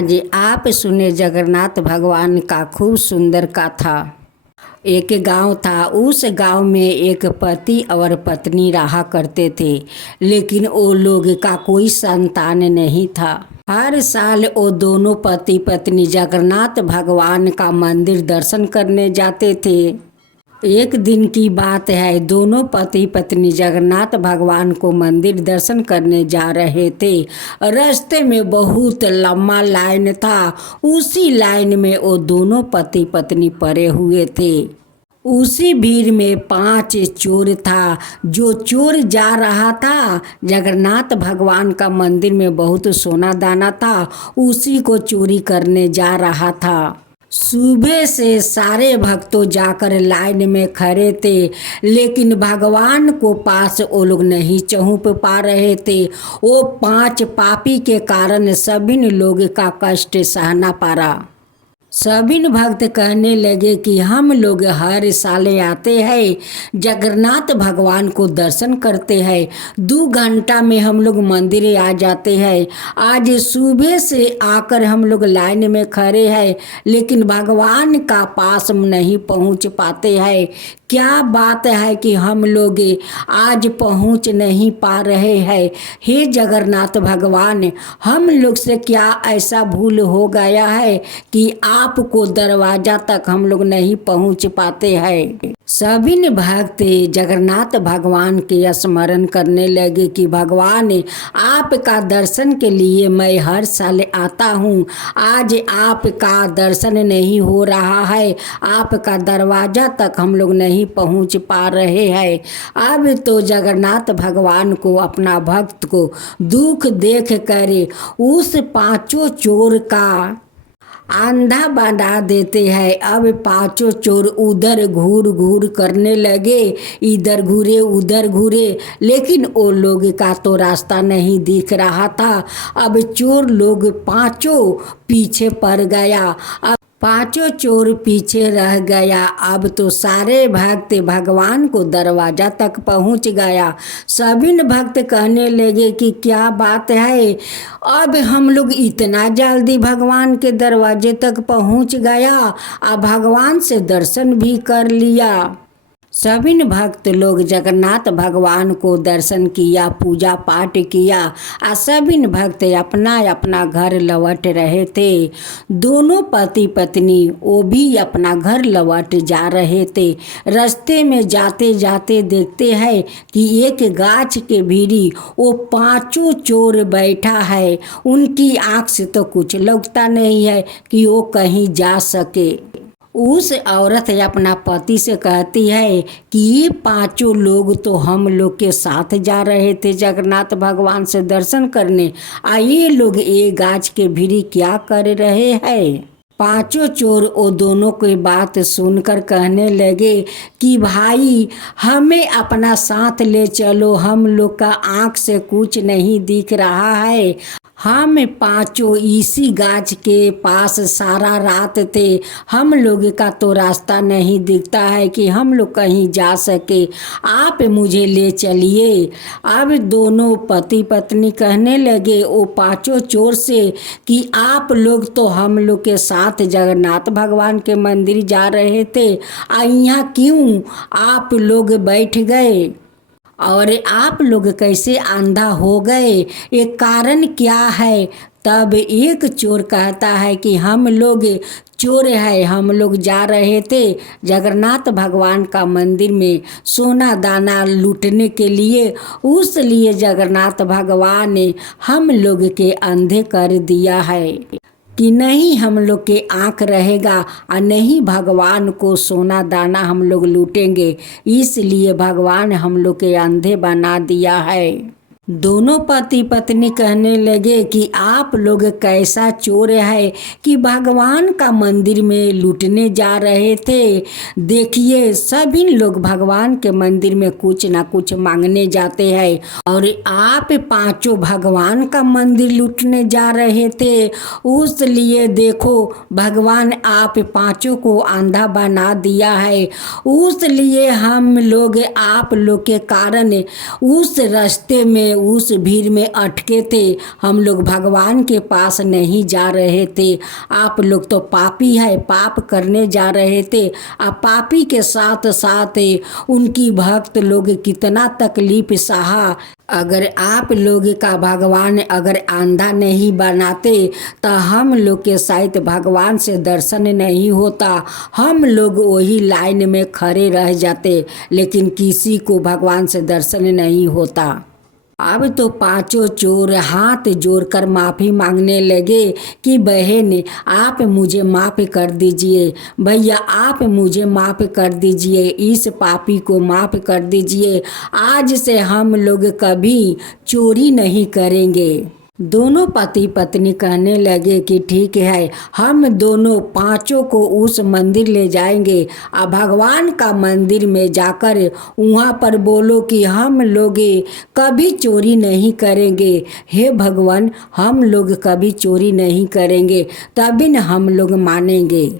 आज आप सुने जगन्नाथ भगवान का खूब सुंदर कथा। एक गांव था। उस गांव में एक पति और पत्नी रहा करते थे, लेकिन वो लोग का कोई संतान नहीं था। हर साल वो दोनों पति पत्नी जगन्नाथ भगवान का मंदिर दर्शन करने जाते थे। एक दिन की बात है, दोनों पति पत्नी जगन्नाथ भगवान को मंदिर दर्शन करने जा रहे थे। रास्ते में बहुत लंबा लाइन था। उसी लाइन में वो दोनों पति पत्नी पड़े हुए थे। उसी भीड़ में 5 चोर था। जो चोर जा रहा था, जगन्नाथ भगवान का मंदिर में बहुत सोना दाना था, उसी को चोरी करने जा रहा था। सुबह से सारे भक्तों जाकर लाइन में खड़े थे, लेकिन भगवान को पास वो लोग नहीं पहुंच पा रहे थे। वो 5 पापी के कारण सभी लोग का कष्ट सहना पड़ा। सभी भक्त कहने लगे कि हम लोग हर साल आते हैं, जगन्नाथ भगवान को दर्शन करते हैं, 2 घंटा में हम लोग मंदिर आ जाते हैं। आज सुबह से आकर हम लोग लाइन में खड़े हैं, लेकिन भगवान का पास नहीं पहुंच पाते हैं। क्या बात है कि हम लोग आज पहुंच नहीं पा रहे हैं। हे जगन्नाथ भगवान, हम लोग से क्या ऐसा भूल हो गया है कि आपको दरवाजा तक हम लोग नहीं पहुंच पाते हैं। सभी भक्त जगन्नाथ भगवान के स्मरण करने लगे कि भगवान, आपका दर्शन के लिए मैं हर साल आता हूँ। आज आपका दर्शन नहीं हो रहा है, आपका दरवाजा तक हम लोग नहीं पहुँच पा रहे हैं। अब तो जगन्नाथ भगवान को, अपना भक्त को दुख देख कर उस 5 चोर का अंधा बना देते हैं। अब 5 चोर उधर घूर घूर करने लगे, इधर घूरे उधर घूरे, लेकिन वो लोग का तो रास्ता नहीं दिख रहा था। अब चोर लोग 5 पीछे पड़ गया। अब 5 चोर पीछे रह गया। अब तो सारे भक्त भगवान को दरवाजा तक पहुंच गया। सभी भक्त कहने लगे कि क्या बात है, अब हम लोग इतना जल्दी भगवान के दरवाजे तक पहुंच गया, अब भगवान से दर्शन भी कर लिया। सभी भक्त लोग जगन्नाथ भगवान को दर्शन किया, पूजा पाठ किया और सभी भक्त अपना अपना घर लौट रहे थे। दोनों पति पत्नी वो भी अपना घर लौट जा रहे थे। रास्ते में जाते जाते देखते हैं कि एक गाछ के भीड़ी वो 5 चोर बैठा है। उनकी आँख से तो कुछ लगता नहीं है कि वो कहीं जा सके। उस औरत अपना पति से कहती है कि ये 5 लोग तो हम लोग के साथ जा रहे थे जगन्नाथ भगवान से दर्शन करने, ये लोग ये गाछ के भीड़ी क्या कर रहे हैं। 5 चोर वो दोनों की बात सुनकर कहने लगे कि भाई, हमें अपना साथ ले चलो, हम लोग का आँख से कुछ नहीं दिख रहा है। हम 5 इसी गाछ के पास सारा रात थे, हम लोग का तो रास्ता नहीं दिखता है कि हम लोग कहीं जा सके, आप मुझे ले चलिए। अब दोनों पति पत्नी कहने लगे वो 5 चोर से कि आप लोग तो हम लोग के साथ जगन्नाथ भगवान के मंदिर जा रहे थे, यहाँ क्यों आप लोग बैठ गए और आप लोग कैसे अंधा हो गए, ये कारण क्या है। तब एक चोर कहता है कि हम लोग चोर है, हम लोग जा रहे थे जगन्नाथ भगवान का मंदिर में सोना दाना लूटने के लिए, उस लिए जगन्नाथ भगवान ने हम लोग के अंधे कर दिया है कि नहीं हम लोग के आँख रहेगा और नहीं भगवान को सोना दाना हम लोग लूटेंगे, इसलिए भगवान हम लोग के अंधे बना दिया है। दोनों पति पत्नी कहने लगे कि आप लोग कैसा चोर है कि भगवान का मंदिर में लूटने जा रहे थे। देखिए, सभी लोग भगवान के मंदिर में कुछ ना कुछ मांगने जाते हैं, और आप 5 भगवान का मंदिर लूटने जा रहे थे। उस लिए देखो, भगवान आप 5 को अंधा बना दिया है। उस लिए हम लोग आप लोग के कारण उस रास्ते में उस भीड़ में अटके थे। हम लोग भगवान के पास नहीं जा रहे थे। आप लोग तो पापी है, पाप करने जा रहे थे। आप पापी के साथ साथ उनकी भक्त लोग कितना तकलीफ सहा। अगर आप लोग का भगवान अगर अंधा नहीं बनाते तो हम लोग के शायद भगवान से दर्शन नहीं होता। हम लोग वही लाइन में खड़े रह जाते, लेकिन किसी को भगवान से दर्शन नहीं होता। अब तो पांचों चोर हाथ जोड़कर माफ़ी मांगने लगे कि बहन आप मुझे माफ़ कर दीजिए, भैया आप मुझे माफ़ कर दीजिए, इस पापी को माफ़ कर दीजिए। आज से हम लोग कभी चोरी नहीं करेंगे। दोनों पति पत्नी कहने लगे कि ठीक है, हम दोनों पांचों को उस मंदिर ले जाएंगे। अब भगवान का मंदिर में जाकर वहाँ पर बोलो कि हम लोग कभी चोरी नहीं करेंगे। हे भगवान, हम लोग कभी चोरी नहीं करेंगे, तभी न हम लोग मानेंगे।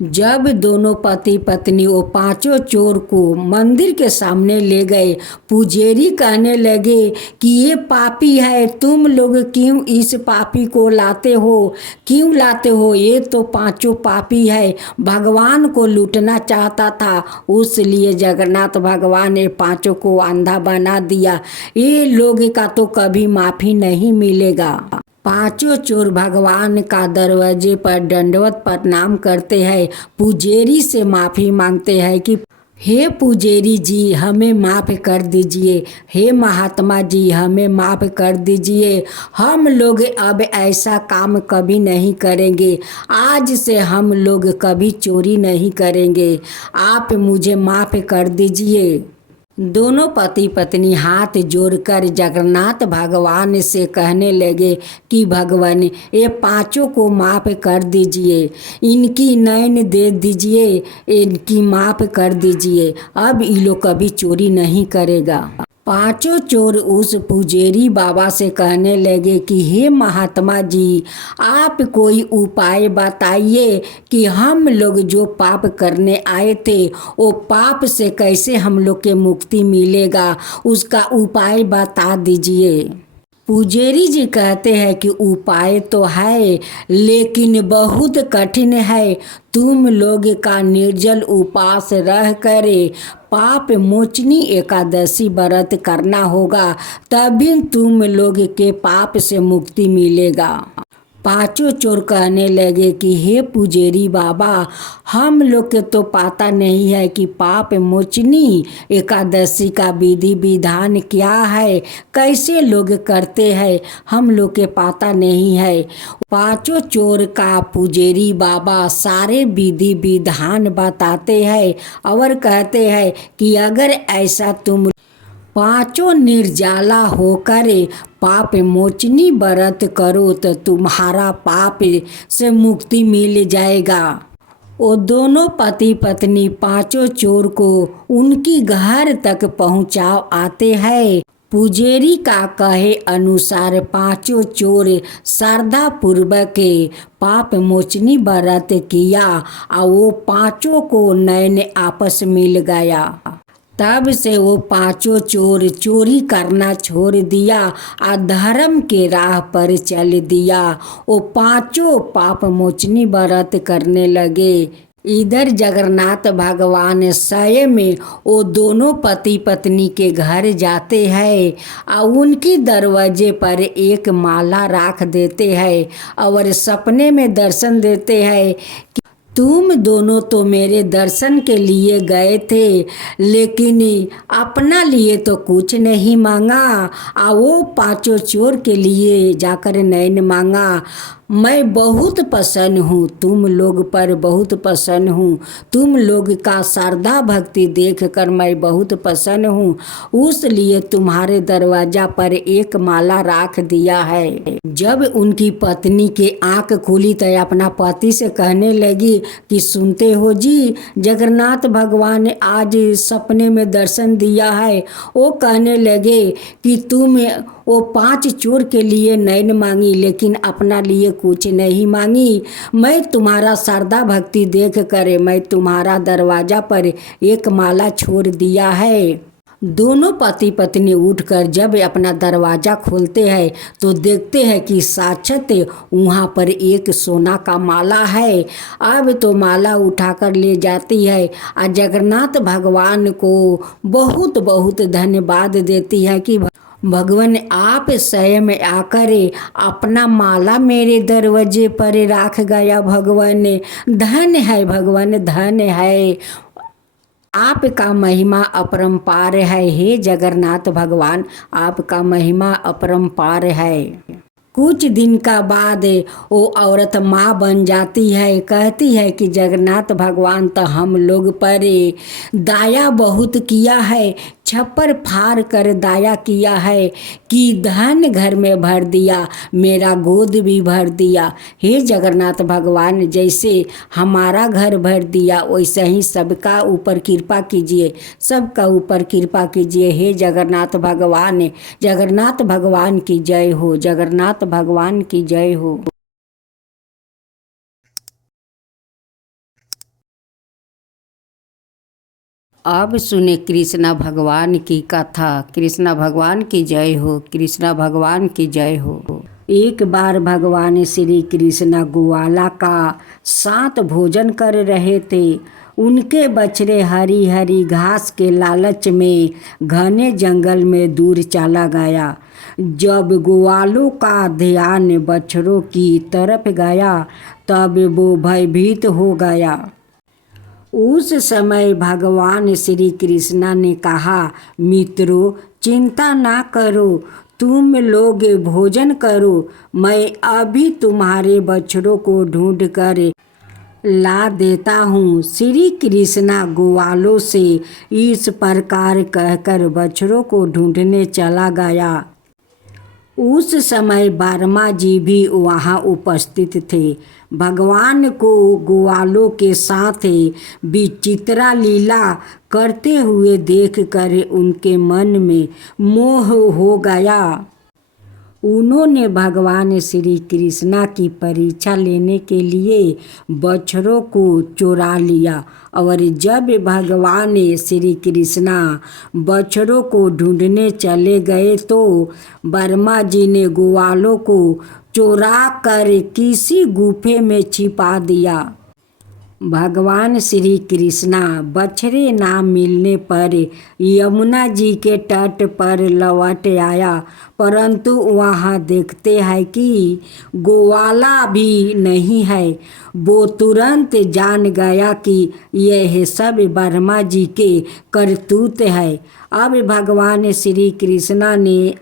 जब दोनों पति पत्नी वो पांचों चोर को मंदिर के सामने ले गए, पुजारी कहने लगे कि ये पापी है, तुम लोग क्यों इस पापी को लाते हो, क्यों लाते हो? ये तो पांचों पापी है, भगवान को लूटना चाहता था, उसलिए जगन्नाथ भगवान ने पांचों को अंधा बना दिया। ये लोग का तो कभी माफ़ी नहीं मिलेगा। पांचों चोर भगवान का दरवाजे पर दंडवत प्रणाम करते हैं, पुजारी से माफ़ी मांगते हैं कि हे पुजारी जी हमें माफ़ कर दीजिए, हे महात्मा जी हमें माफ़ कर दीजिए। हम लोग अब ऐसा काम कभी नहीं करेंगे। आज से हम लोग कभी चोरी नहीं करेंगे। आप मुझे माफ़ कर दीजिए। दोनों पति पत्नी हाथ जोड़कर जगन्नाथ भगवान से कहने लगे कि भगवान ये पांचों को माफ़ कर दीजिए, इनकी नैन दे दीजिए, इनकी माफ़ कर दीजिए। अब ये लोग कभी चोरी नहीं करेगा। पांचों चोर उस पुजारी बाबा से कहने लगे कि हे महात्मा जी, आप कोई उपाय बताइए कि हम लोग जो पाप करने आए थे वो पाप से कैसे हम लोग के मुक्ति मिलेगा, उसका उपाय बता दीजिए। पुजारी जी कहते हैं कि उपाय तो है, लेकिन बहुत कठिन है। तुम लोग का निर्जल उपवास रह कर पाप मोचनी एकादशी व्रत करना होगा, तभी तुम लोग के पाप से मुक्ति मिलेगा। पांचों चोर कहने लगे कि हे पुजारी बाबा, हम लोग के तो पता नहीं है कि पाप मोचनी एकादशी का विधि विधान क्या है, कैसे लोग करते हैं, हम लोग के पता नहीं है। पांचों चोर का पुजारी बाबा सारे विधि विधान बताते हैं और कहते हैं कि अगर ऐसा तुम पांचों निर्जला होकर पाप मोचनी व्रत करो तो तुम्हारा पाप से मुक्ति मिल जाएगा। वो दोनों पति पत्नी पांचों चोर को उनकी घर तक पहुंचा आते हैं। पुजारी का कहे अनुसार पांचों चोर श्रद्धा पूर्वक पाप मोचनी व्रत किया और वो पांचों को नैन आपस मिल गया। तब से वो पांचों चोर चोरी करना छोड़ दिया और धर्म के राह पर चल दिया। वो पांचों पाप मोचनी व्रत करने लगे। इधर जगन्नाथ भगवान स्वयं में वो दोनों पति पत्नी के घर जाते हैं और उनकी दरवाजे पर एक माला रख देते हैं और सपने में दर्शन देते हैं कि तुम दोनों तो मेरे दर्शन के लिए गए थे, लेकिन अपना लिए तो कुछ नहीं मांगा और वो पांचों चोर के लिए जाकर नैन मांगा। मैं बहुत प्रसन्न हूँ, तुम लोग पर बहुत प्रसन्न हूँ, तुम लोग का श्रद्धा भक्ति देखकर मैं बहुत प्रसन्न हूँ, उसलिए तुम्हारे दरवाजा पर एक माला रख दिया है। जब उनकी पत्नी के आंख खुली तो अपना पति से कहने लगी कि सुनते हो जी, जगन्नाथ भगवान ने आज सपने में दर्शन दिया है। वो कहने लगे कि तुम वो पांच चोर के लिए नैन मांगी, लेकिन अपना लिए कुछ नहीं मांगी। मैं तुम्हारा श्रद्धा भक्ति देख कर मैं तुम्हारा दरवाजा पर एक माला छोड़ दिया है। दोनों पति पत्नी उठकर जब अपना दरवाज़ा खोलते हैं तो देखते हैं कि साक्षात वहाँ पर एक सोना का माला है। अब तो माला उठाकर ले जाती है और जगन्नाथ भगवान को बहुत बहुत धन्यवाद देती है कि भगवान आप स्वयं आकर अपना माला मेरे दरवाजे पर रख गया। भगवान धन्य है, भगवान धन्य है, आपका महिमा अपरंपार है। हे जगन्नाथ भगवान, आपका महिमा अपरंपार है। कुछ दिन का बाद वो औरत माँ बन जाती है। कहती है कि जगन्नाथ भगवान तो हम लोग पर दया बहुत किया है, छप्पर फाड़ कर दया किया है कि धन घर में भर दिया, मेरा गोद भी भर दिया। हे जगन्नाथ भगवान, जैसे हमारा घर भर दिया वैसे ही सबका ऊपर कृपा कीजिए, सबका ऊपर कृपा कीजिए। हे जगन्नाथ भगवान, जगन्नाथ भगवान की जय हो, जगन्नाथ भगवान की जय हो। अब सुने कृष्णा भगवान की कथा। कृष्णा भगवान की जय हो, कृष्णा भगवान की जय हो। एक बार भगवान श्री कृष्ण ग्वाला का साथ भोजन कर रहे थे। उनके बछड़े हरी हरी घास के लालच में घने जंगल में दूर चला गया। जब ग्वालों का ध्यान बछड़ों की तरफ गया तब वो भयभीत हो गया। उस समय भगवान श्री कृष्ण ने कहा, मित्रों चिंता ना करो, तुम लोग भोजन करो, मैं अभी तुम्हारे बछड़ों को ढूंढ कर ला देता हूँ। श्री कृष्ण ग्वालों से इस प्रकार कहकर बछड़ों को ढूंढने चला गया। उस समय वर्मा जी भी वहाँ उपस्थित थे। भगवान को ग्वालों के साथ विचित्रा लीला करते हुए देखकर उनके मन में मोह हो गया। उन्होंने भगवान श्री कृष्णा की परीक्षा लेने के लिए बछड़ों को चुरा लिया और जब भगवान श्री कृष्णा बछड़ों को ढूंढने चले गए तो वर्मा जी ने ग्वालों को चुरा कर किसी गुफे में छिपा दिया। भगवान श्री कृष्णा बछड़े ना मिलने पर यमुना जी के तट पर लौट आया, परंतु वहाँ देखते हैं कि ग्वाला भी नहीं है। वो तुरंत जान गया कि यह सब वर्मा जी के करतूत है। अब भगवान श्री कृष्णा ने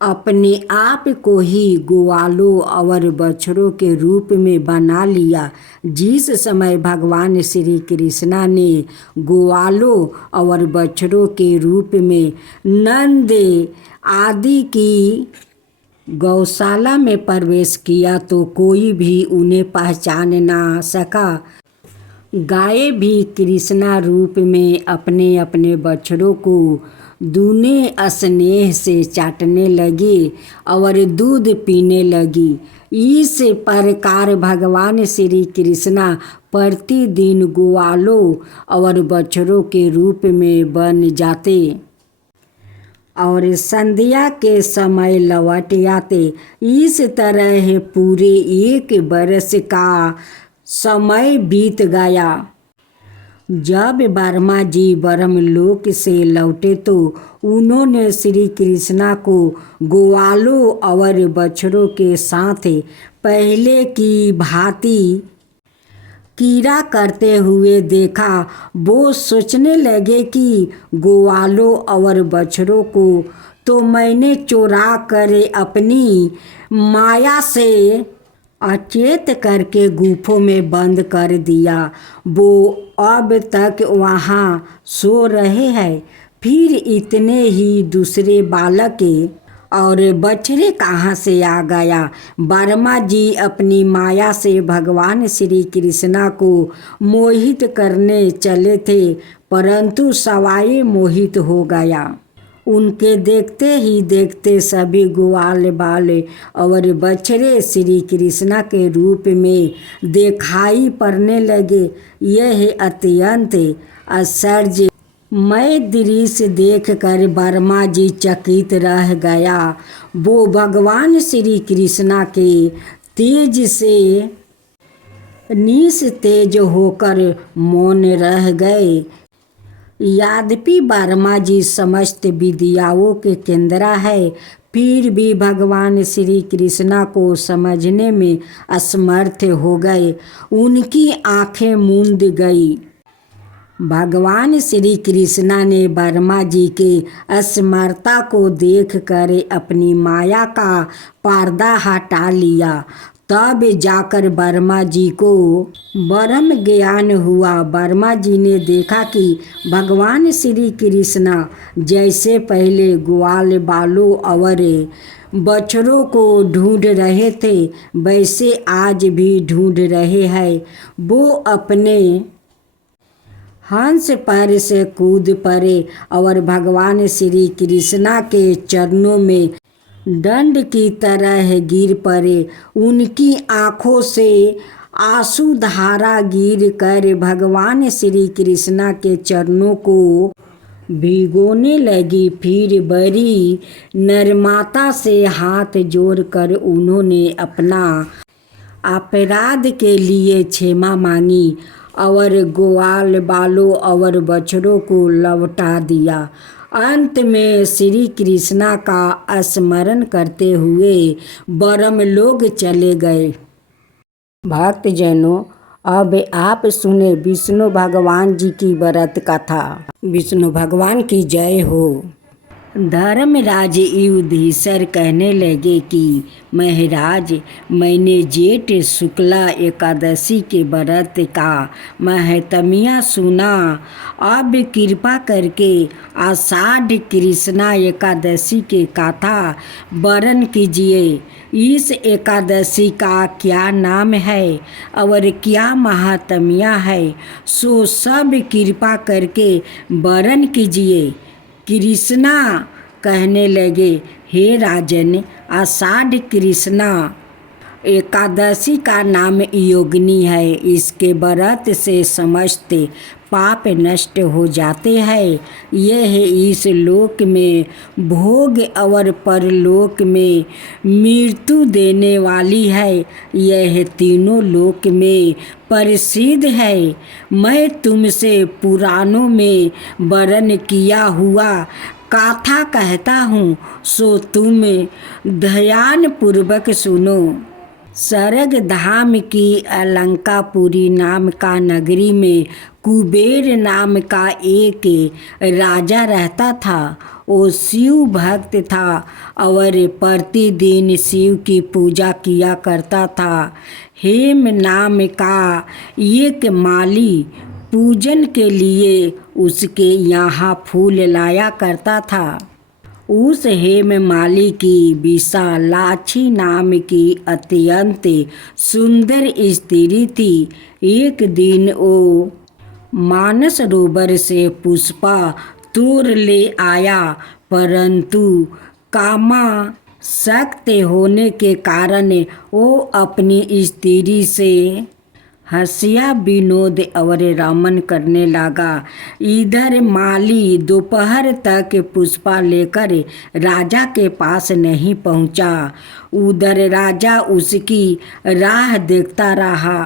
अपने आप को ही ग्वालों और बछड़ों के रूप में बना लिया। जिस समय भगवान श्री कृष्णा ने ग्वालों और बछड़ों के रूप में नंद आदि की गौशाला में प्रवेश किया तो कोई भी उन्हें पहचान ना सका। गाय भी कृष्णा रूप में अपने अपने बछड़ों को दूने स्नेह से चाटने लगी और दूध पीने लगी। इस प्रकार भगवान श्री कृष्णा प्रतिदिन ग्वालों और बछड़ों के रूप में बन जाते और संध्या के समय लौट आते। इस तरह पूरे 1 बरस का समय बीत गया। जब वर्मा जी ब्रह्मलोक से लौटे तो उन्होंने श्री कृष्णा को ग्वालों और बछड़ों के साथ पहले की भांति कीड़ा करते हुए देखा। वो सोचने लगे कि ग्वालों और बछड़ों को तो मैंने चुरा कर अपनी माया से अचेत करके गुफों में बंद कर दिया। वो अब तक वहाँ सो रहे हैं, फिर इतने ही दूसरे बालक और बछड़े कहाँ से आ गया। वर्मा जी अपनी माया से भगवान श्री कृष्णा को मोहित करने चले थे, परंतु सवाई मोहित हो गया। उनके देखते ही देखते सभी ग्वाल बाल और बछड़े श्री कृष्णा के रूप में दिखाई पड़ने लगे। यह अत्यंत आश्चर्य मैं दृश्य देख कर वर्मा जी चकित रह गया। वो भगवान श्री कृष्णा के तेज से निस्तेज होकर मौन रह गए। यद्यपि वर्मा जी समस्त विद्याओं के केंद्र है, फिर भी भगवान श्री कृष्णा को समझने में असमर्थ हो गए। उनकी आंखें मूंद गई। भगवान श्री कृष्णा ने वर्मा जी के असमर्थता को देखकर अपनी माया का पर्दा हटा लिया। तब जाकर वर्मा जी को ब्रह्म ज्ञान हुआ। वर्मा जी ने देखा कि भगवान श्री कृष्णा जैसे पहले ग्वाल बालों और बछड़ों को ढूंढ रहे थे, वैसे आज भी ढूंढ रहे हैं। वो अपने हंस पर से कूद पड़े और भगवान श्री कृष्णा के चरणों में दंड की तरह गिर पड़े। उनकी आंखों से आंसू धारा गिर कर भगवान श्री कृष्णा के चरणों को भिगोने लगी। फिर बड़ी नम्रता से हाथ जोड़कर उन्होंने अपना अपराध के लिए क्षमा मांगी और ग्वाल बालों और बछड़ों को लौटा दिया। अंत में श्री कृष्णा का स्मरण करते हुए ब्रह्मलोक चले गए। भक्तजनों, अब आप सुने विष्णु भगवान जी की व्रत कथा। विष्णु भगवान की जय हो। धर्मराज युधिष्ठिर कहने लगे कि महाराज, मैंने जेठ शुक्ला एकादशी के व्रत का महत्म्य सुना। अब कृपा करके आषाढ़ कृष्णा एकादशी के कथा वर्णन कीजिए। इस एकादशी का क्या नाम है और क्या महात्म्य है, सो सब कृपा करके वर्णन कीजिए। कृष्णा कहने लगे, हे राजन, आषाढ़ कृष्णा एकादशी का नाम योगिनी है। इसके व्रत से समस्त पाप नष्ट हो जाते हैं। यह इस लोक में भोग और परलोक में मृत्यु देने वाली है। यह तीनों लोक में प्रसिद्ध है। मैं तुमसे पुराणों में वर्णन किया हुआ कथा कहता हूँ, सो तुम ध्यान पूर्वक सुनो। स्वर्ग धाम की अलंकापुरी नाम का नगरी में कुबेर नाम का एक राजा रहता था। वो शिव भक्त था और प्रतिदिन शिव की पूजा किया करता था। हेम नाम का एक माली पूजन के लिए उसके यहाँ फूल लाया करता था। उस हेम माली की विशालाक्षी नाम की अत्यंत सुंदर स्त्री थी। एक दिन वो मानसरोवर से पुष्पा तोड़ ले आया, परंतु कामासक्त होने के कारण वो अपनी स्त्री से हंसिया विनोद और रमन करने लगा। इधर माली दोपहर तक पुष्पा लेकर राजा के पास नहीं पहुंचा। उधर राजा उसकी राह देखता रहा।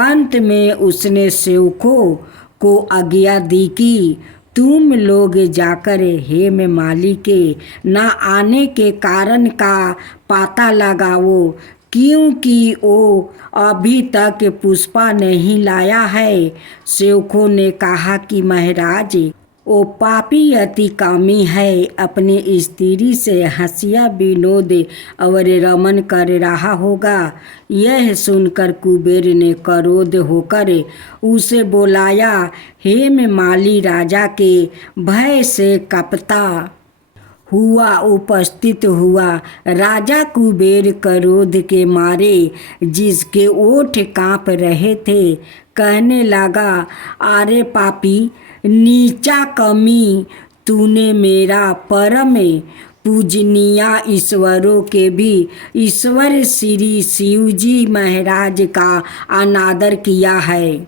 अंत में उसने सेवकों को आज्ञा दी कि तुम लोग जाकर हेम माली के न आने के कारण का पता लगाओ, क्योंकि वो अभी तक पुष्पा नहीं लाया है। सेवकों ने कहा कि महाराज, वो पापी अति कामी है, अपनी स्त्री से हंसिया विनोद और रमन कर रहा होगा। यह सुनकर कुबेर ने क्रोध होकर उसे बुलाया। हेम माली राजा के भय से कपता हुआ उपस्थित हुआ। राजा कुबेर क्रोध के मारे जिसके ओठ कांप रहे थे, कहने लगा, अरे पापी नीचा कमी, तूने मेरा परम पूजनीय ईश्वरों के भी ईश्वर श्री शिवजी महाराज का अनादर किया है।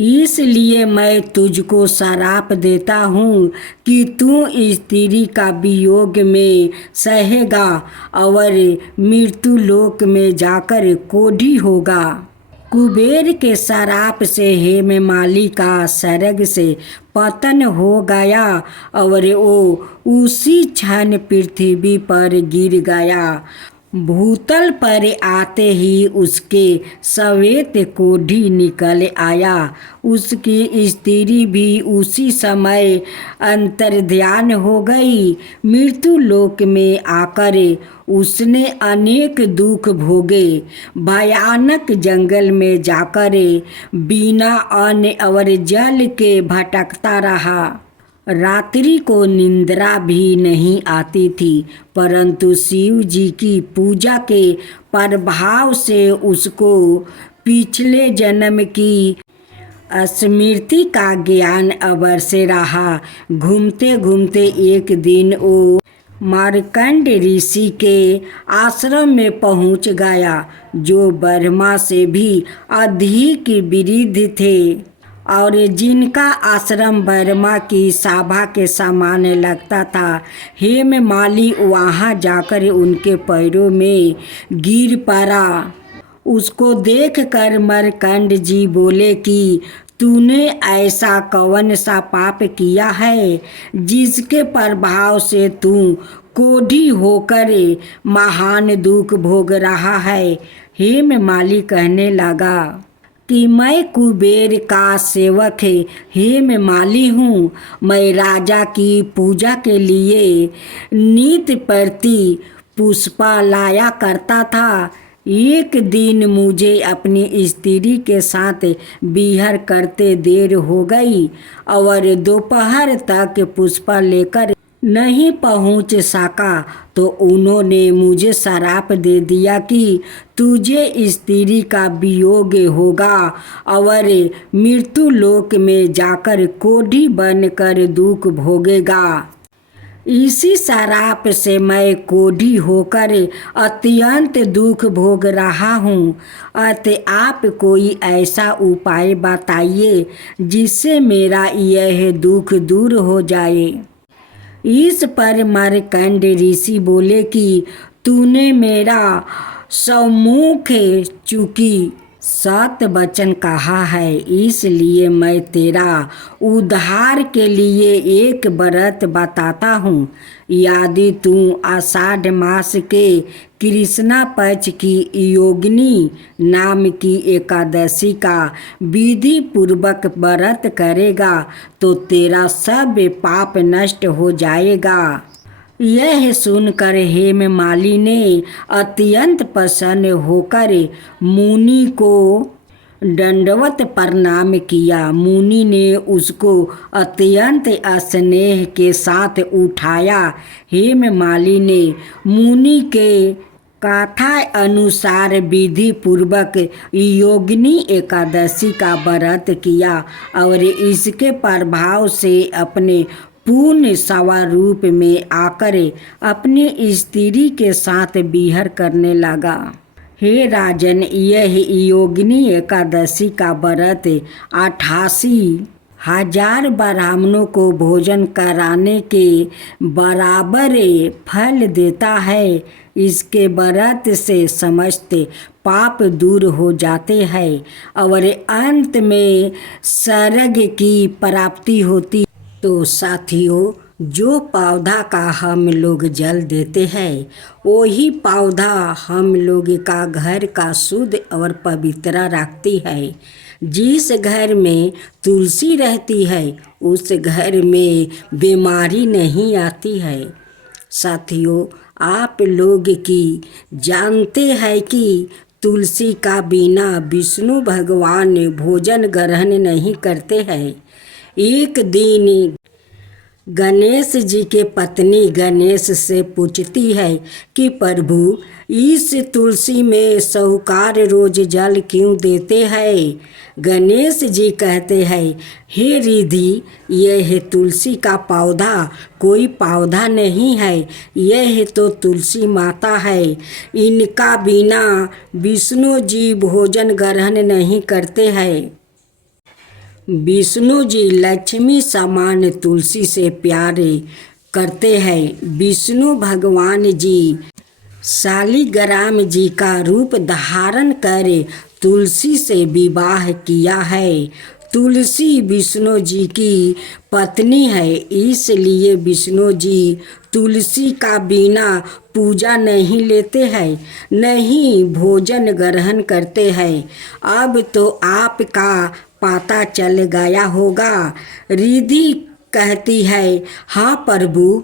इसलिए मैं तुझको श्राप देता हूँ कि तू स्त्री का वियोग में सहेगा और मृत्यु लोक में जाकर कोढ़ी होगा। कुबेर के श्राप से हेममाली का स्वर्ग से पतन हो गया और वो उसी क्षण पृथ्वी पर गिर गया। भूतल पर आते ही उसके श्वेत कोढ़ी निकल आया। उसकी स्त्री भी उसी समय अंतर्ध्यान हो गई। मृत्यु लोक में आकर उसने अनेक दुख भोगे। भयानक जंगल में जाकर बिना अन्न और जल के भटकता रहा। रात्रि को निंद्रा भी नहीं आती थी, परंतु शिव जी की पूजा के प्रभाव से उसको पिछले जन्म की स्मृति का ज्ञान अवश्य रहा। घूमते घूमते एक दिन वो मार्कंड ऋषि के आश्रम में पहुंच गया, जो ब्रह्मा से भी अधिक वृद्ध थे और जिनका आश्रम ब्रह्मा की सभा के समान लगता था। हेममाली वहाँ जाकर उनके पैरों में गिर पड़ा। उसको देखकर मार्कंड जी बोले कि तूने ऐसा कौन सा पाप किया है जिसके प्रभाव से तू कोढ़ी होकर महान दुख भोग रहा है। हेममाली कहने लगा कि मैं कुबेर का सेवक हेममाली हूँ। मैं राजा की पूजा के लिए नित्य प्रति पुष्पा लाया करता था। एक दिन मुझे अपनी स्त्री के साथ विहार करते देर हो गई और दोपहर तक पुष्पा लेकर नहीं पहुंच सका, तो उन्होंने मुझे श्राप दे दिया कि तुझे स्त्री का वियोग होगा और मृत्यु लोक में जाकर कोढ़ी बनकर दुख भोगेगा। इसी श्राप से मैं कोढ़ी होकर अत्यंत दुख भोग रहा हूँ। अतः आप कोई ऐसा उपाय बताइए जिससे मेरा यह दुख दूर हो जाए। इस पर मार्कंड ऋषि बोले कि तूने मेरा सम्मुख चूंकि सत्य वचन कहा है, इसलिए मैं तेरा उद्धार के लिए एक व्रत बताता हूँ। यदि तू आषाढ़ मास के कृष्णा पक्ष की योगिनी नाम की एकादशी का विधि पूर्वक व्रत करेगा तो तेरा सब पाप नष्ट हो जाएगा। यह सुनकर हेममाली ने अत्यंत प्रसन्न होकर मुनि को दंडवत प्रणाम किया। मुनि ने उसको अत्यंत स्नेह के साथ उठाया। हेममाली ने मुनि के कथा अनुसार विधि पूर्वक योगिनी एकादशी का व्रत किया और इसके प्रभाव से अपने पूर्ण स्वरूप में आकर अपनी स्त्री के साथ विहार करने लगा। हे राजन, यह योगिनी एकादशी का व्रत 88,000 ब्राह्मणों को भोजन कराने के बराबर फल देता है। इसके व्रत से समस्त पाप दूर हो जाते हैं और अंत में स्वर्ग की प्राप्ति होती। तो साथियों, जो पौधा का हम लोग जल देते हैं वही पौधा हम लोग का घर का शुद्ध और पवित्र रखती है। जिस घर में तुलसी रहती है उस घर में बीमारी नहीं आती है। साथियों, आप लोग की जानते हैं कि तुलसी का बिना विष्णु भगवान भोजन ग्रहण नहीं करते हैं। एक दिन गणेश जी के पत्नी गणेश से पूछती है कि प्रभु, इस तुलसी में साहूकार रोज जल क्यों देते हैं? गणेश जी कहते हैं, हे रिधि, यह तुलसी का पौधा कोई पौधा नहीं है, यह तो तुलसी माता है। इनका बिना विष्णु जी भोजन ग्रहण नहीं करते हैं। विष्णु जी लक्ष्मी समान तुलसी से प्यारे करते हैं। विष्णु भगवान जी शालिग्राम जी का रूप धारण कर तुलसी से विवाह किया है। तुलसी विष्णु जी की पत्नी है, इसलिए विष्णु जी तुलसी का बिना पूजा नहीं लेते हैं, नहीं भोजन ग्रहण करते हैं। अब तो आपका पता चल गया होगा। रिधि कहती है, हाँ प्रभु।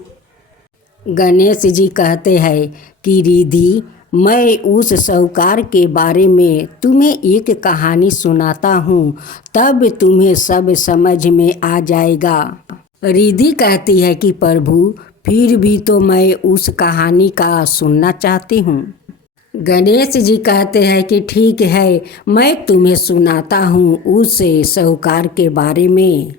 गणेश जी कहते हैं कि रिधि, मैं उस साहूकार के बारे में तुम्हें एक कहानी सुनाता हूँ, तब तुम्हें सब समझ में आ जाएगा। रिधि कहती है कि प्रभु, फिर भी तो मैं उस कहानी का सुनना चाहती हूँ। गणेश जी कहते हैं कि ठीक है, मैं तुम्हें सुनाता हूँ उस साहूकार के बारे में।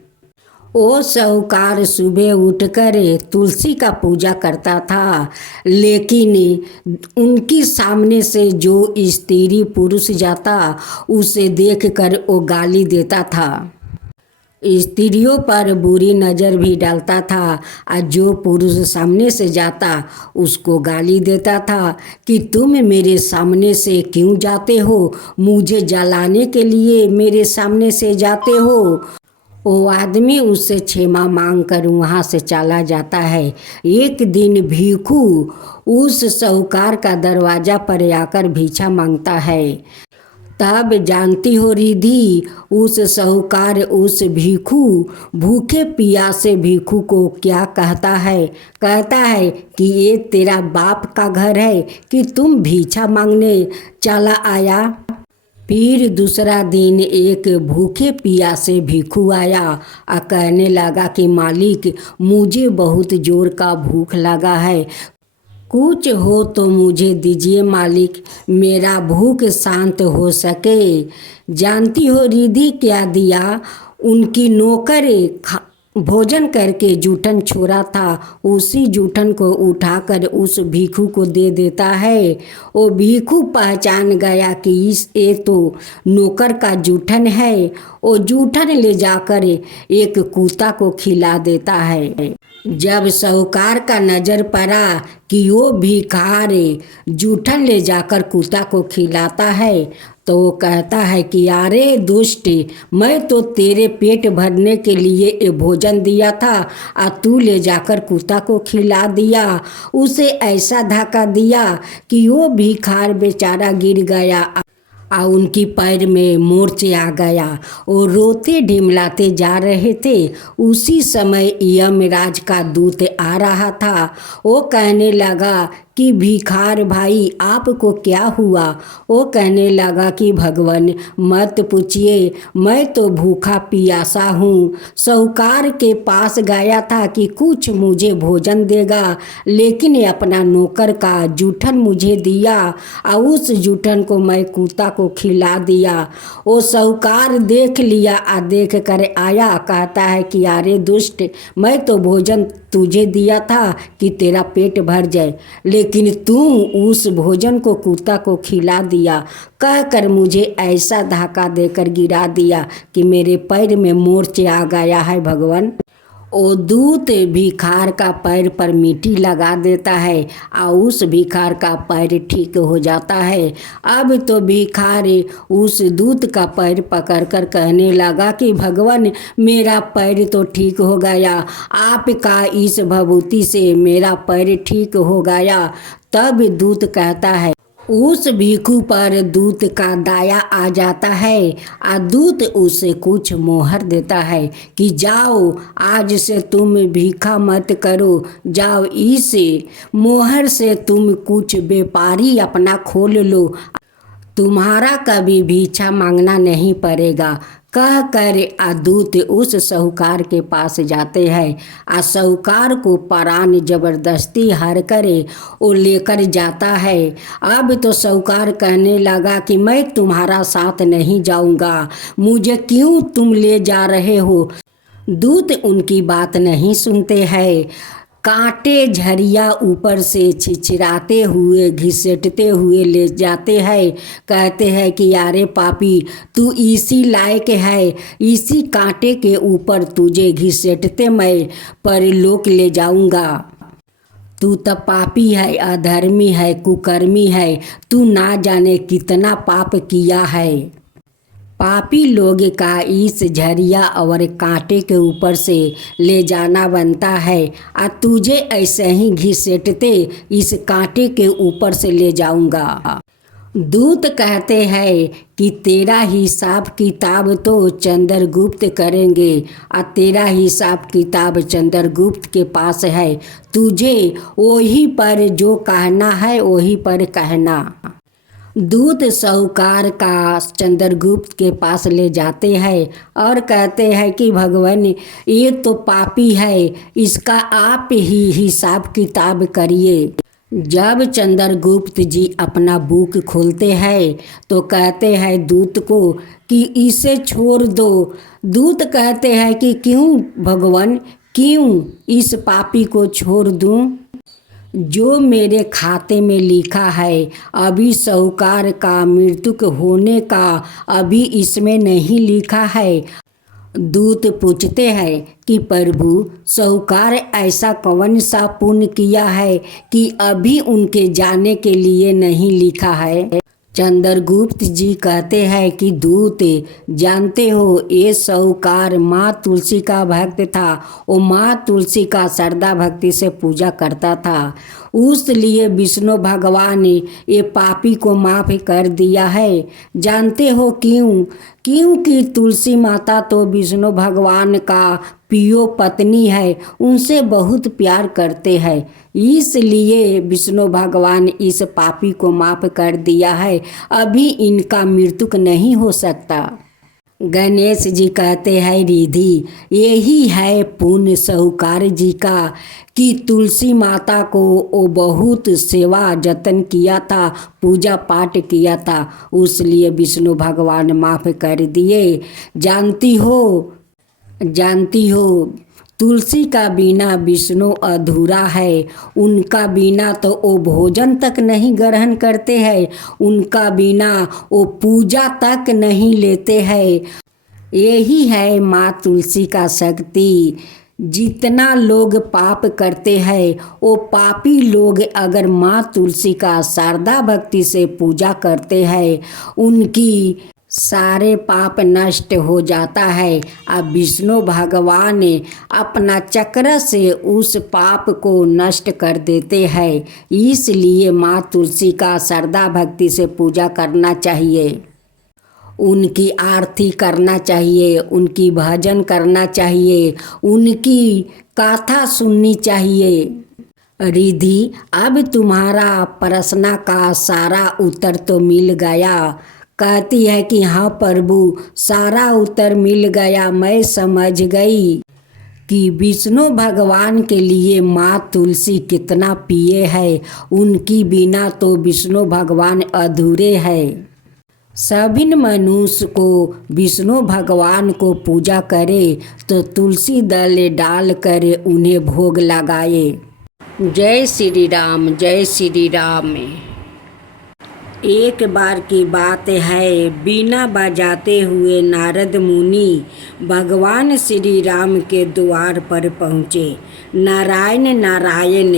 वो साहूकार सुबह उठकर तुलसी का पूजा करता था, लेकिन उनकी सामने से जो स्त्री पुरुष जाता उसे देखकर वो गाली देता था। स्त्रियों पर बुरी नज़र भी डालता था और जो पुरुष सामने से जाता उसको गाली देता था कि तुम मेरे सामने से क्यों जाते हो, मुझे जलाने के लिए मेरे सामने से जाते हो। वो आदमी उससे क्षमा मांग कर वहाँ से चला जाता है। एक दिन भिखू उस साहूकार का दरवाज़ा पर आकर भिक्षा मांगता है। तब जानती हो रिधि, उस साहूकार उस भिखू भूखे प्यासे भिखू को क्या कहता है? कहता है कि ये तेरा बाप का घर है कि तुम भिक्षा मांगने चला आया। फिर दूसरा दिन एक भूखे प्यासे भिखू आया और कहने लगा कि मालिक, मुझे बहुत जोर का भूख लगा है, कुछ हो तो मुझे दीजिए मालिक, मेरा भूख शांत हो सके। जानती हो रिधि क्या दिया? उनकी नौकर भोजन करके जूठन छोड़ा था, उसी जूठन को उठाकर उस भिखू को दे देता है। वो भिखू पहचान गया कि ये तो नौकर का जूठन है। वो जूठन ले जाकर एक कुत्ता को खिला देता है। जब साहूकार का नज़र पड़ा कि वो भिखार जूठन ले जाकर कुत्ता को खिलाता है, तो वो कहता है कि अरे दुष्ट, मैं तो तेरे पेट भरने के लिए ये भोजन दिया था और तू ले जाकर कुत्ता को खिला दिया। उसे ऐसा धक्का दिया कि वो भिखार बेचारा गिर गया और उनकी पैर में मोर्च आ गया। वो रोते ढिमलाते जा रहे थे। उसी समय यमराज का दूत आ रहा था। वो कहने लगा कि भिखार भाई, आपको क्या हुआ? वो कहने लगा कि भगवान मत पूछिए, मैं तो भूखा प्यासा हूँ। साहूकार के पास गया था कि कुछ मुझे भोजन देगा, लेकिन ये अपना नौकर का जूठन मुझे दिया और उस जूठन को मैं कुत्ता को खिला दिया। वो साहूकार देख लिया और देख कर आया, कहता है कि अरे दुष्ट, मैं तो भोजन तुझे दिया था कि तेरा पेट भर जाए, लेकिन तू उस भोजन को कुत्ता को खिला दिया। कहकर मुझे ऐसा धक्का देकर गिरा दिया कि मेरे पैर में मोर्च आ गया है। भगवान, वो दूत भिखार का पैर पर मिट्टी लगा देता है और उस भिखार का पैर ठीक हो जाता है। अब तो भिखार उस दूत का पैर पकड़कर कहने लगा कि भगवान, मेरा पैर तो ठीक हो गया, आपका इस भभूति से मेरा पैर ठीक हो गया। तब दूत कहता है, उस भिखू पर दूत का दया आ जाता है और दूत उसे कुछ मोहर देता है कि जाओ, आज से तुम भिखा मत करो, जाओ, इस मोहर से तुम कुछ व्यापारी अपना खोल लो, तुम्हारा कभी भिक्षा मांगना नहीं पड़ेगा। कह कर दूत उस साहूकार के पास जाते हैं और साहूकार को प्राण जबरदस्ती हर करे वो लेकर जाता है। अब तो साहूकार कहने लगा कि मैं तुम्हारा साथ नहीं जाऊंगा, मुझे क्यों तुम ले जा रहे हो? दूत उनकी बात नहीं सुनते हैं। कांटे झरिया ऊपर से छिछराते हुए घिसेटते हुए ले जाते हैं। कहते हैं कि यारे पापी, तू इसी लायक है, इसी कांटे के ऊपर तुझे घिसेटते मैं परलोक ले जाऊंगा। तू तो पापी है, अधर्मी है, कुकर्मी है, तू ना जाने कितना पाप किया है। पापी लोग का इस झरिया और कांटे के ऊपर से ले जाना बनता है, और तुझे ऐसे ही घिसेटते इस कांटे के ऊपर से ले जाऊंगा। दूत कहते हैं कि तेरा हिसाब किताब तो चंद्रगुप्त करेंगे, और तेरा हिसाब किताब चंद्रगुप्त के पास है। तुझे वही पर जो कहना है वही पर कहना। दूत साहूकार का चंद्रगुप्त के पास ले जाते हैं और कहते हैं कि भगवान, ये तो पापी है, इसका आप ही हिसाब किताब करिए। जब चंद्रगुप्त जी अपना बुक खोलते हैं तो कहते हैं दूत को कि इसे छोड़ दो। दूत कहते हैं कि क्यों भगवान, क्यों इस पापी को छोड़ दूं? जो मेरे खाते में लिखा है, अभी साहूकार का मृत्यु होने का अभी इसमें नहीं लिखा है। दूत पूछते हैं कि प्रभु, साहूकार ऐसा कौन सा पुण्य किया है कि अभी उनके जाने के लिए नहीं लिखा है? चंद्रगुप्त जी कहते हैं कि दूत, जानते हो ये साहूकार माँ तुलसी का भक्त था। वो माँ तुलसी का श्रद्धा भक्ति से पूजा करता था, उस लिए विष्णु भगवान ने ये पापी को माफ़ कर दिया है। जानते हो क्यों? क्योंकि तुलसी माता तो विष्णु भगवान का प्रिय पत्नी है, उनसे बहुत प्यार करते हैं, इसलिए विष्णु भगवान इस पापी को माफ़ कर दिया है। अभी इनका मृत्यु नहीं हो सकता। गणेश जी कहते हैं रिधि, यही है पुण्य साहूकार जी का कि तुलसी माता को वो बहुत सेवा जतन किया था, पूजा पाठ किया था, उसलिए विष्णु भगवान माफ़ कर दिए। जानती हो तुलसी का बिना विष्णु अधूरा है। उनका बिना तो वो भोजन तक नहीं ग्रहण करते हैं, उनका बिना वो पूजा तक नहीं लेते हैं। यही है माँ तुलसी का शक्ति। जितना लोग पाप करते हैं, वो पापी लोग अगर माँ तुलसी का श्रद्धा भक्ति से पूजा करते हैं, उनकी सारे पाप नष्ट हो जाता है। अब विष्णु भगवान अपना चक्र से उस पाप को नष्ट कर देते हैं। इसलिए माँ तुलसी का श्रद्धा भक्ति से पूजा करना चाहिए, उनकी आरती करना चाहिए, उनकी भजन करना चाहिए, उनकी कथा सुननी चाहिए। रिधि, अब तुम्हारा प्रश्न का सारा उत्तर तो मिल गया। कहती है कि हाँ प्रभु, सारा उत्तर मिल गया। मैं समझ गई कि विष्णु भगवान के लिए माँ तुलसी कितना प्रिय है, उनकी बिना तो विष्णु भगवान अधूरे हैं। सभी मनुष्य को विष्णु भगवान को पूजा करे तो तुलसी दल डाल कर उन्हें भोग लगाए। जय श्री राम, जय श्री राम। एक बार की बात है, बीना बजाते हुए नारद मुनि भगवान श्री राम के द्वार पर पहुँचे। नारायण नारायण।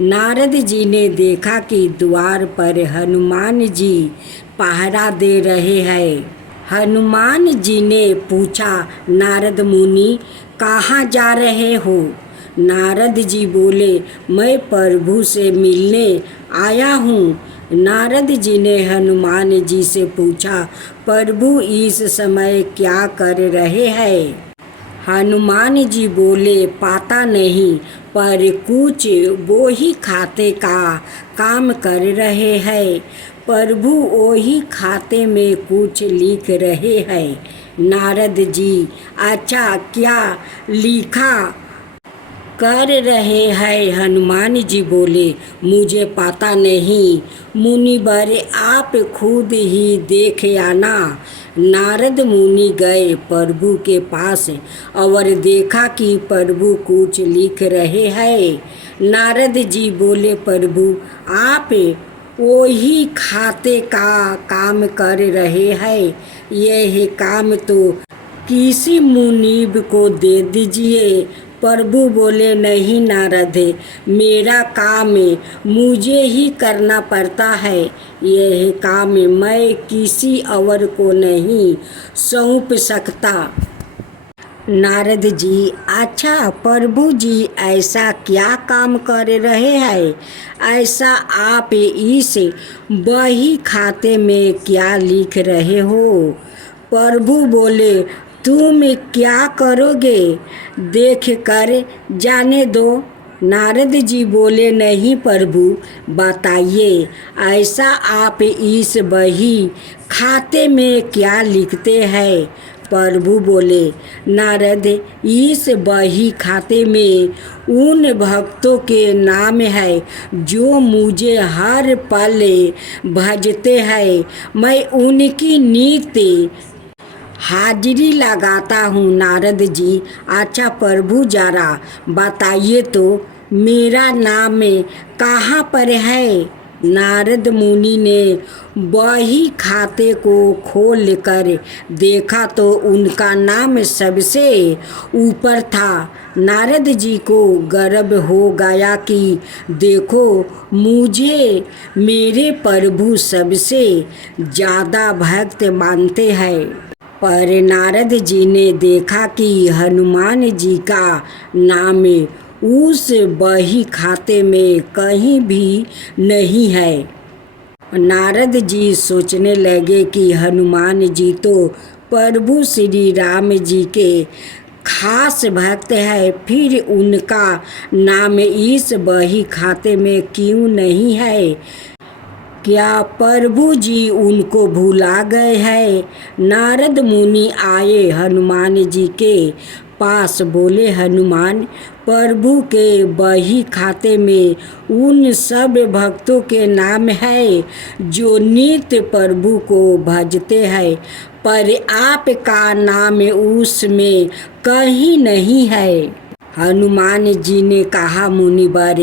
नारद जी ने देखा कि द्वार पर हनुमान जी पहरा दे रहे हैं। हनुमान जी ने पूछा, नारद मुनि कहाँ जा रहे हो? नारद जी बोले, मैं प्रभु से मिलने आया हूँ। नारद जी ने हनुमान जी से पूछा, प्रभु इस समय क्या कर रहे हैं? हनुमान जी बोले, पता नहीं, पर कुछ वो ही खाते का काम कर रहे हैं। प्रभु वही खाते में कुछ लिख रहे हैं। नारद जी, अच्छा क्या लिखा? कर रहे हैं? हनुमान जी बोले, मुझे पता नहीं मुनिवर, आप खुद ही देख आना। नारद मुनि गए प्रभु के पास और देखा कि प्रभु कुछ लिख रहे हैं। नारद जी बोले, प्रभु आप वही खाते का काम कर रहे हैं, यह काम तो किसी मुनीब को दे दीजिए। प्रभु बोले, नहीं नारद, मेरा काम मुझे ही करना पड़ता है, यह काम मैं किसी और को नहीं सौंप सकता। नारद जी, अच्छा प्रभु जी ऐसा क्या काम कर रहे हैं? ऐसा आप इस बही खाते में क्या लिख रहे हो? प्रभु बोले, तुम क्या करोगे देख कर जाने दो। नारद जी बोले, नहीं प्रभु, बताइए ऐसा आप इस बही खाते में क्या लिखते हैं? प्रभु बोले, नारद, इस बही खाते में उन भक्तों के नाम है जो मुझे हर पल भजते हैं, मैं उनकी नित्य हाजिरी लगाता हूँ। नारद जी, अच्छा प्रभु जरा बताइए तो मेरा नाम कहाँ पर है? नारद मुनि ने बही खाते को खोल कर देखा तो उनका नाम सबसे ऊपर था। नारद जी को गर्व हो गया कि देखो, मुझे मेरे प्रभु सबसे ज़्यादा भक्त मानते हैं। पर नारद जी ने देखा कि हनुमान जी का नाम उस बही खाते में कहीं भी नहीं है। नारद जी सोचने लगे कि हनुमान जी तो प्रभु श्री राम जी के खास भक्त है, फिर उनका नाम इस बही खाते में क्यों नहीं है? क्या प्रभु जी उनको भुला गए हैं? नारद मुनि आए हनुमान जी के पास, बोले, हनुमान, प्रभु के बही खाते में उन सब भक्तों के नाम है जो नित्य प्रभु को भजते हैं, पर आपका नाम उसमें कहीं नहीं है। हनुमान जी ने कहा, मुनिवर,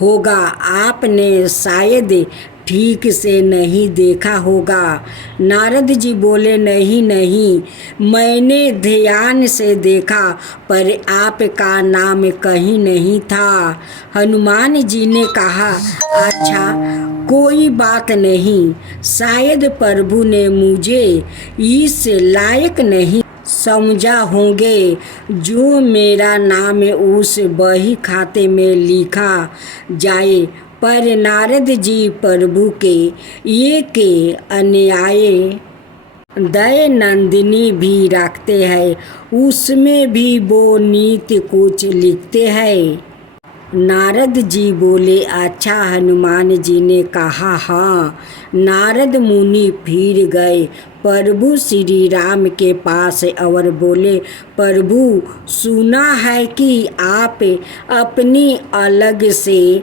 होगा आपने शायद ठीक से नहीं देखा होगा। नारद जी बोले, नहीं नहीं, मैंने ध्यान से देखा पर आपका नाम कहीं नहीं था। हनुमान जी ने कहा, अच्छा कोई बात नहीं, शायद प्रभु ने मुझे इस लायक नहीं समझा होंगे जो मेरा नाम उस बही खाते में लिखा जाए। पर नारद जी प्रभु के एक अन्याय दया नंदिनी भी रखते हैं, उसमें भी वो नीति कुछ लिखते हैं। नारद जी बोले, अच्छा। हनुमान जी ने कहा, हाँ। नारद मुनि फिर गए प्रभु श्री राम के पास और बोले, प्रभु सुना है कि आप अपनी अलग से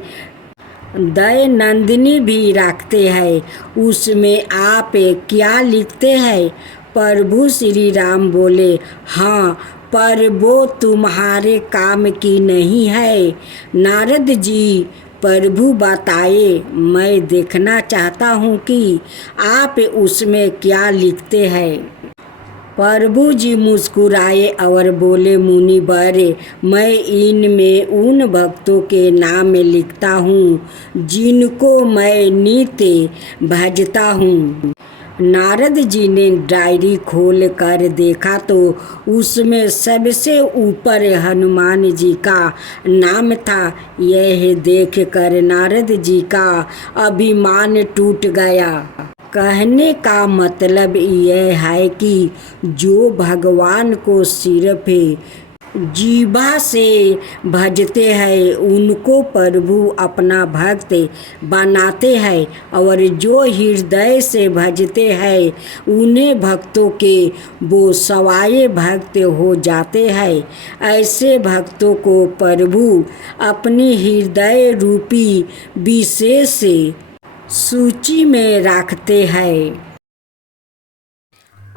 दया नंदिनी भी रखते हैं, उसमें आप क्या लिखते हैं? प्रभु श्री राम बोले, हाँ, पर वो तुम्हारे काम की नहीं है। नारद जी, प्रभु बताए, मैं देखना चाहता हूँ कि आप उसमें क्या लिखते हैं। प्रभु जी मुस्कुराए और बोले, मुनिवर, मैं इनमें उन भक्तों के नाम लिखता हूँ जिनको मैं नित्य भजता हूँ। नारद जी ने डायरी खोल कर देखा तो उसमें सबसे ऊपर हनुमान जी का नाम था। यह देखकर नारद जी का अभिमान टूट गया। कहने का मतलब यह है कि जो भगवान को सिर्फ जीभा से भजते हैं उनको प्रभु अपना भक्त बनाते हैं, और जो हृदय से भजते हैं उन्हें भक्तों के वो सवाए भक्त हो जाते हैं। ऐसे भक्तों को प्रभु अपनी हृदय रूपी विशेष सूची में रखते हैं।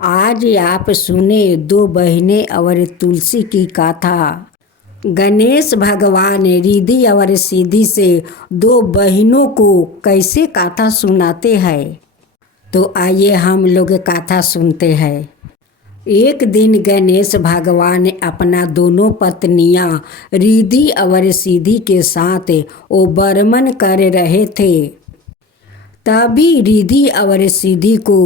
आज आप सुने दो बहनें और तुलसी की कथा। गणेश भगवान रिद्धि और सिद्धि से दो बहनों को कैसे कथा सुनाते हैं, तो आइए हम लोग कथा सुनते हैं। एक दिन गणेश भगवान अपना दोनों पत्नियां रिद्धि और सिद्धि के साथ वो बर्मन कर रहे थे। तभी रिद्धि और सिद्धि को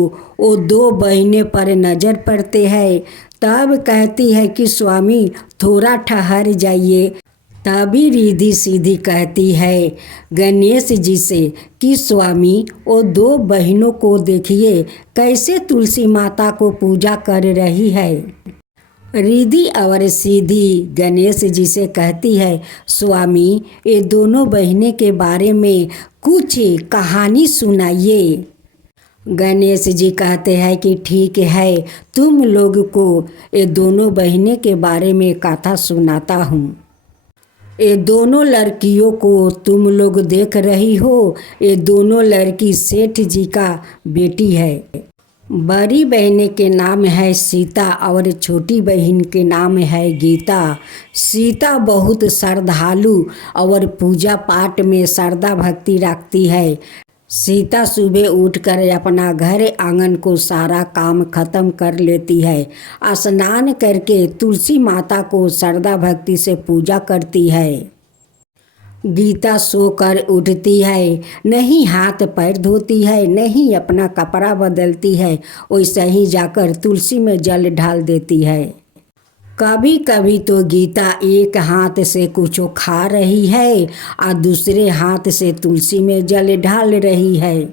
वो दो बहनें पर नज़र पड़ते हैं। तब कहती है कि स्वामी थोड़ा ठहर जाइए। तभी रिद्धि सिद्धि कहती है गणेश जी से कि स्वामी वो दो बहनों को देखिए कैसे तुलसी माता को पूजा कर रही है। रिद्धि और सिद्धि गणेश जी से कहती है स्वामी ये दोनों बहनें के बारे में कुछ कहानी सुनाइए। गणेश जी कहते हैं कि ठीक है, तुम लोग को ये दोनों बहनें के बारे में कथा सुनाता हूँ। ये दोनों लड़कियों को तुम लोग देख रही हो, ये दोनों लड़की सेठ जी का बेटी है। बड़ी बहन के नाम है सीता और छोटी बहन के नाम है गीता। सीता बहुत श्रद्धालु और पूजा पाठ में श्रद्धा भक्ति रखती है। सीता सुबह उठकर अपना घर आंगन को सारा काम खत्म कर लेती है। स्नान करके तुलसी माता को श्रद्धा भक्ति से पूजा करती है। गीता सोकर उठती है, नहीं हाथ पैर धोती है, नहीं अपना कपड़ा बदलती है, वैसे ही जाकर तुलसी में जल ढाल देती है। कभी कभी तो गीता एक हाथ से कुछ खा रही है और दूसरे हाथ से तुलसी में जल ढाल रही है,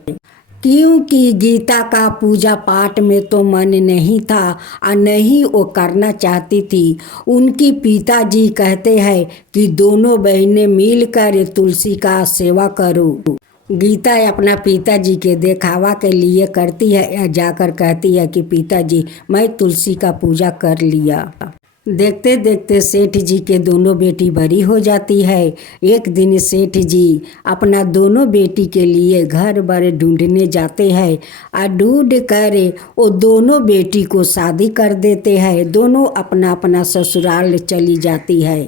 क्योंकि गीता का पूजा पाठ में तो मन नहीं था और नहीं वो करना चाहती थी। उनकी पिताजी कहते हैं कि दोनों बहनें मिलकर तुलसी का सेवा करो। गीता अपना पिताजी के दिखावा के लिए करती है या जाकर कहती है कि पिताजी मैं तुलसी का पूजा कर लिया। देखते देखते सेठ जी के दोनों बेटी बड़ी हो जाती है। एक दिन सेठ जी अपना दोनों बेटी के लिए घर बार ढूंढने जाते हैं और ढूंढ कर वो दोनों बेटी को शादी कर देते हैं। दोनों अपना अपना ससुराल चली जाती है।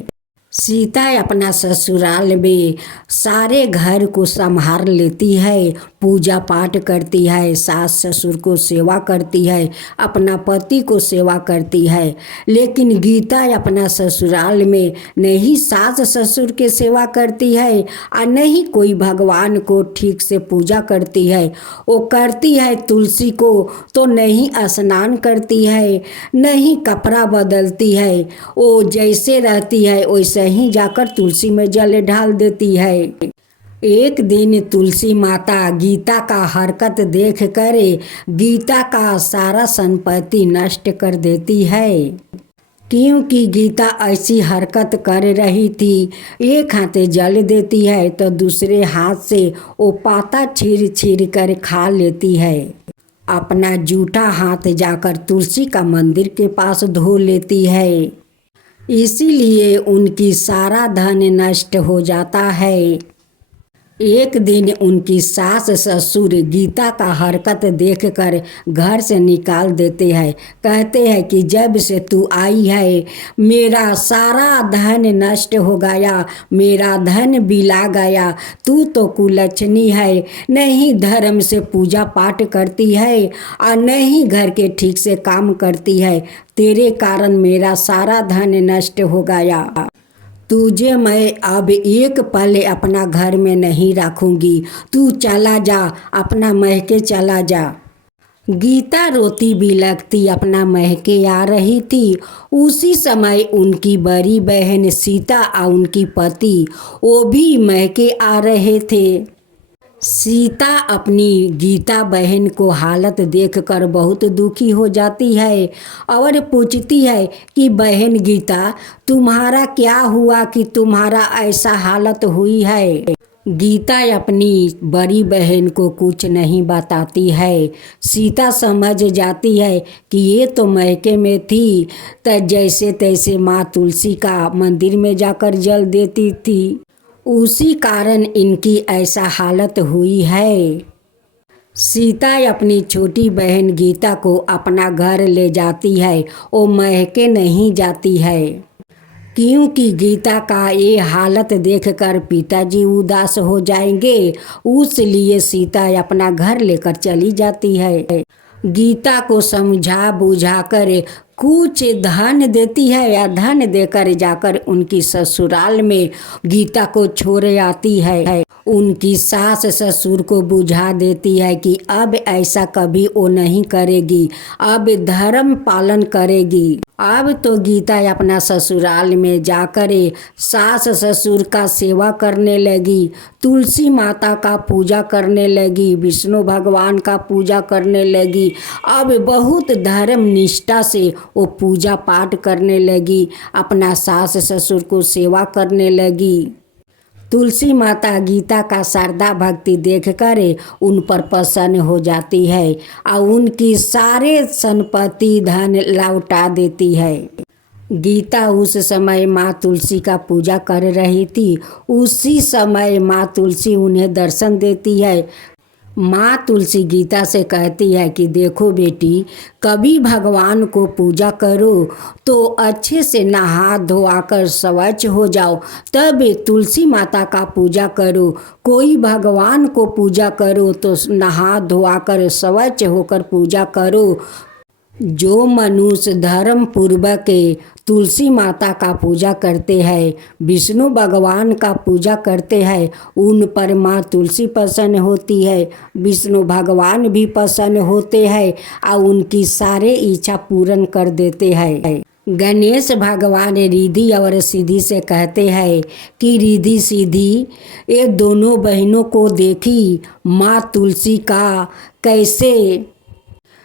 सीता अपना ससुराल में सारे घर को संभाल लेती है, पूजा पाठ करती है, सास ससुर को सेवा करती है, अपना पति को सेवा करती है। लेकिन गीता अपना ससुराल में नहीं सास ससुर के सेवा करती है और नहीं कोई भगवान को ठीक से पूजा करती है। वो करती है तुलसी को तो नहीं स्नान करती है, नहीं कपड़ा बदलती है। वो जैसे रहती है वैसे ही जाकर तुलसी में जल ढाल देती है। एक दिन तुलसी माता गीता का हरकत देख कर गीता का सारा संपत्ति नष्ट कर देती है, क्योंकि गीता ऐसी हरकत कर रही थी। एक हाथ जल देती है तो दूसरे हाथ से वो पाता छीर छीर कर खा लेती है। अपना जूठा हाथ जाकर तुलसी का मंदिर के पास धो लेती है। इसीलिए उनकी सारा धन नष्ट हो जाता है। एक दिन उनकी सास ससुर गीता का हरकत देखकर घर से निकाल देते हैं। कहते हैं कि जब से तू आई है मेरा सारा धन नष्ट हो गया, मेरा धन बिला गया। तू तो कुलच्छनी है, नहीं धर्म से पूजा पाठ करती है और नहीं घर के ठीक से काम करती है। तेरे कारण मेरा सारा धन नष्ट हो गया। तुझे मैं अब एक पल अपना घर में नहीं रखूंगी। तू चला जा, अपना महके चला जा। गीता रोती बिलखती अपना महके आ रही थी। उसी समय उनकी बड़ी बहन सीता और उनकी पति वो भी महके आ रहे थे। सीता अपनी गीता बहन को हालत देखकर बहुत दुखी हो जाती है और पूछती है कि बहन गीता, तुम्हारा क्या हुआ कि तुम्हारा ऐसा हालत हुई है। गीता अपनी बड़ी बहन को कुछ नहीं बताती है। सीता समझ जाती है कि ये तो मैके में थी तो जैसे तैसे माँ तुलसी का मंदिर में जाकर जल देती थी, उसी कारण इनकी ऐसा हालत हुई है। सीता अपनी छोटी बहन गीता को अपना घर ले जाती है, वो महके नहीं जाती है क्योंकि गीता का ये हालत देखकर पिताजी उदास हो जाएंगे, उसलिए सीता अपना घर लेकर चली जाती है। गीता को समझा बुझाकर कुछ धन देती है या धन देकर जाकर उनकी ससुराल में गीता को छोड़ आती है। उनकी सास ससुर को बुझा देती है कि अब ऐसा कभी वो नहीं करेगी, अब धर्म पालन करेगी। अब तो गीता अपना ससुराल में जाकर सास ससुर का सेवा करने लगी, तुलसी माता का पूजा करने लगी, विष्णु भगवान का पूजा करने लगी। अब बहुत धर्म निष्ठा से वो पूजा पाठ करने लगी, अपना सास ससुर को सेवा करने लगी। तुलसी माता गीता का श्रद्धा भक्ति देखकर उन पर प्रसन्न हो जाती है और उनकी सारे संपत्ति धन लौटा देती है। गीता उस समय माँ तुलसी का पूजा कर रही थी, उसी समय माँ तुलसी उन्हें दर्शन देती है। माँ तुलसी गीता से कहती है कि देखो बेटी, कभी भगवान को पूजा करो तो अच्छे से नहा धोआकर स्वच्छ हो जाओ, तब तुलसी माता का पूजा करो। कोई भगवान को पूजा करो तो नहा धोआकर स्वच्छ होकर पूजा करो। जो मनुष्य धर्म पूर्वक तुलसी माता का पूजा करते हैं, विष्णु भगवान का पूजा करते हैं, उन पर माँ तुलसी प्रसन्न होती है, विष्णु भगवान भी प्रसन्न होते हैं और उनकी सारे इच्छा पूर्ण कर देते हैं। गणेश भगवान रिद्धि और सिद्धि से कहते हैं कि रिद्धि सिद्धि ये दोनों बहनों को देखी माँ तुलसी का कैसे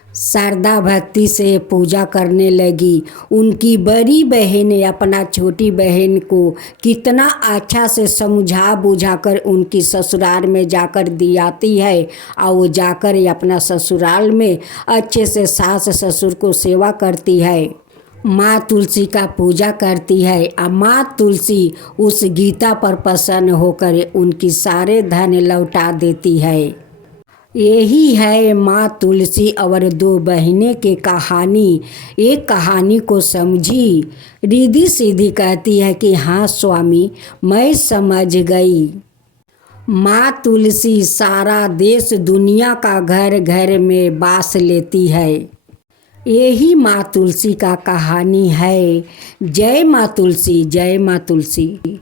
श्रद्धा भक्ति से पूजा करने लगी। उनकी बड़ी बहन अपना छोटी बहन को कितना अच्छा से समझा बुझाकर उनकी ससुराल में जाकर दियाती है और वो जाकर अपना ससुराल में अच्छे से सास ससुर को सेवा करती है, माँ तुलसी का पूजा करती है और माँ तुलसी उस गीता पर प्रसन्न होकर उनकी सारे धन लौटा देती है। यही है माँ तुलसी और दो बहनें की कहानी। एक कहानी को समझी। रिद्धि सिद्धि कहती है कि हाँ स्वामी, मैं समझ गई। माँ तुलसी सारा देश दुनिया का घर घर में बास लेती है। यही माँ तुलसी का कहानी है। जय माँ तुलसी, जय माँ तुलसी।